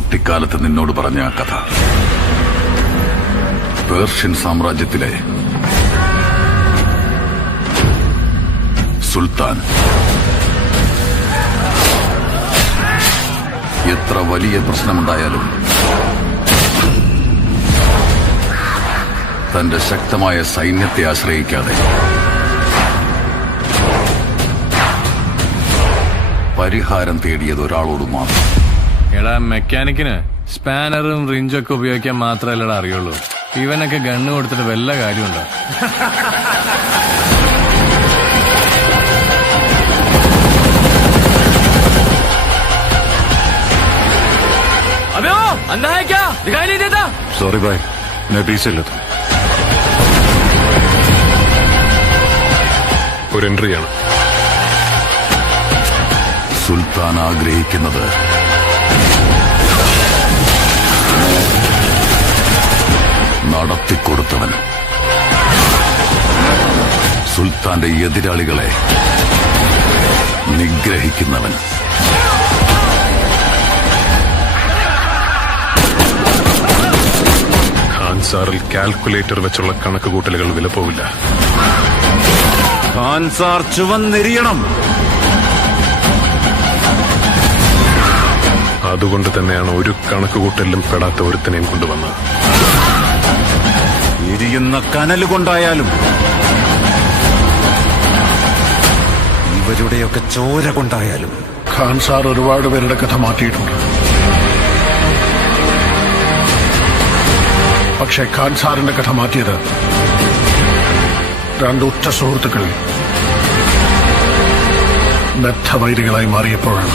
കുട്ടിക്കാലത്ത് നിന്നോട് പറഞ്ഞ ആ കഥ പേർഷ്യൻ സാമ്രാജ്യത്തിലെ സുൽത്താൻ എത്ര വലിയ പ്രശ്നമുണ്ടായാലും തന്റെ ശക്തമായ സൈന്യത്തെ ആശ്രയിക്കാതെ പരിഹാരം തേടിയത് ഒരാളോട് മാത്രം. എടാ മെക്കാനിക്കിന് സ്പാനറും റിഞ്ചൊക്കെ ഉപയോഗിക്കാൻ മാത്രമല്ലടാ അറിയുള്ളൂ. ഇവനൊക്കെ ഗണ്ണ് കൊടുത്തിട്ട് വല്ല കാര്യമുണ്ടോ? अबे ओ अंधा है क्या? दिखाई नहीं देता? सॉरी भाई, मैं पीछे लेता हूं. ഒരു എൻട്രിയാണ്. സുൽത്താൻ ആഗ്രഹിക്കുന്നത് നടത്തിക്കൊടുത്തവൻ, സുൽത്താന്റെ എതിരാളികളെ നിഗ്രഹിക്കുന്നവൻ. ഖാൻസാറിൽ കാൽക്കുലേറ്റർ വെച്ചുള്ള കണക്കുകൂട്ടലുകൾ വിലപ്പോവില്ല. ഖാൻസാർ ചുവന്നെരിയണം. അതുകൊണ്ട് തന്നെയാണ് ഒരു കണക്കുകൂട്ടലിലും പെടാത്ത ഒരുത്തനെയും കൊണ്ടുവന്നത്. എരിയുന്ന കനലുകൊണ്ടായാലും ഇവരുടെയൊക്കെ ചോര കൊണ്ടായാലും. ഖാൻസാർ ഒരുപാട് പേരുടെ കഥ മാറ്റിയിട്ടുണ്ട്. പക്ഷേ ഖാൻസാറിന്റെ കഥ മാറ്റിയത് രണ്ട് ഉറ്റ സുഹൃത്തുക്കൾ ബദ്ധവൈരികളായി മാറിയപ്പോഴാണ്.